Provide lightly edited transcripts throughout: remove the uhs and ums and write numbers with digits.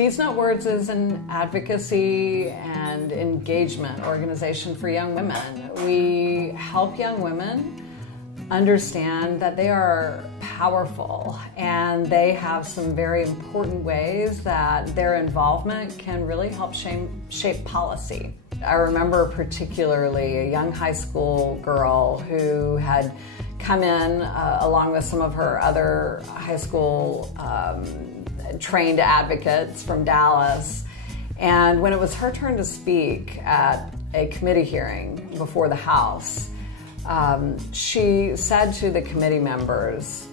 Deeds Not Words is an advocacy and engagement organization for young women. We help young women understand that they are powerful and they have some very important ways that their involvement can really help shape policy. I remember particularly a young high school girl who had come in along with some of her other high school trained advocates from Dallas. And when it was her turn to speak at a committee hearing before the House, she said to the committee members,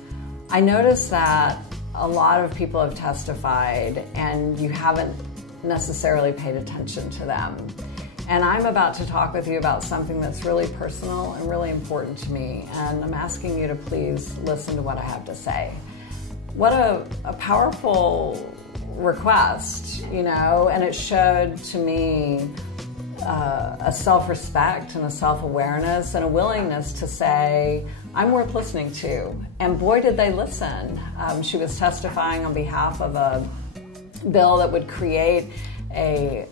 "I noticed that a lot of people have testified and you haven't necessarily paid attention to them. And I'm about to talk with you about something that's really personal and really important to me, and I'm asking you to please listen to what I have to say." What a powerful request, you know, and it showed to me a self-respect and a self-awareness and a willingness to say, I'm worth listening to. And boy, did they listen. She was testifying on behalf of a bill that would create a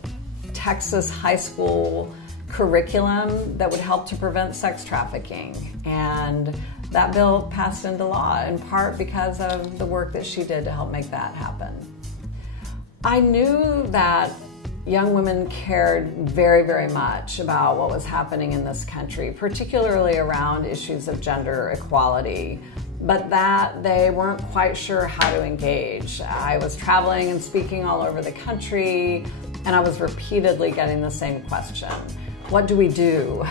Texas high school curriculum that would help to prevent sex trafficking. And that bill passed into law in part because of the work that she did to help make that happen. I knew that young women cared very, very much about what was happening in this country, particularly around issues of gender equality, but that they weren't quite sure how to engage. I was traveling and speaking all over the country, and I was repeatedly getting the same question: what do we do?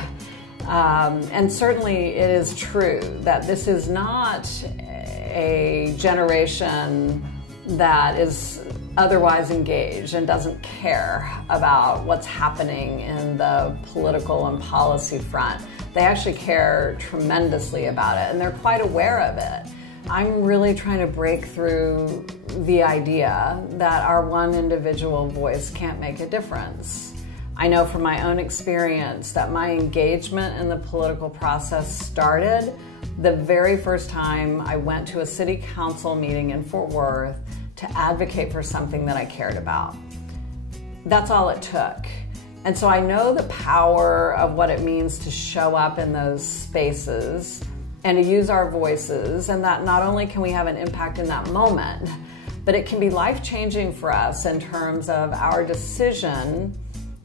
And certainly it is true that this is not a generation that is otherwise engaged and doesn't care about what's happening in the political and policy front. They actually care tremendously about it, and they're quite aware of it. I'm really trying to break through the idea that our one individual voice can't make a difference. I know from my own experience that my engagement in the political process started the very first time I went to a city council meeting in Fort Worth to advocate for something that I cared about. That's all it took. And so I know the power of what it means to show up in those spaces and to use our voices, and that not only can we have an impact in that moment, but it can be life-changing for us in terms of our decision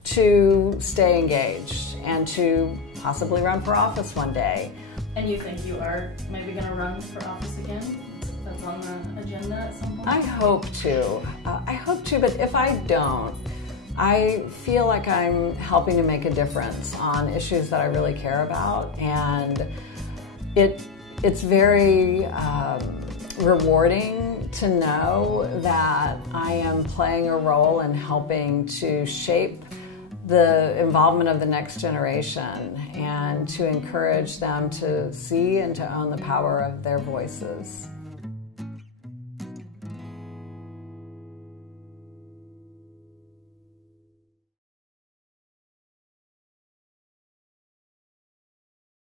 to stay engaged and to possibly run for office one day. And you think you are maybe going to run for office again? That's on the agenda at some point? I hope to. But if I don't, I feel like I'm helping to make a difference on issues that I really care about, and it's very rewarding to know that I am playing a role in helping to shape the involvement of the next generation and to encourage them to see and to own the power of their voices.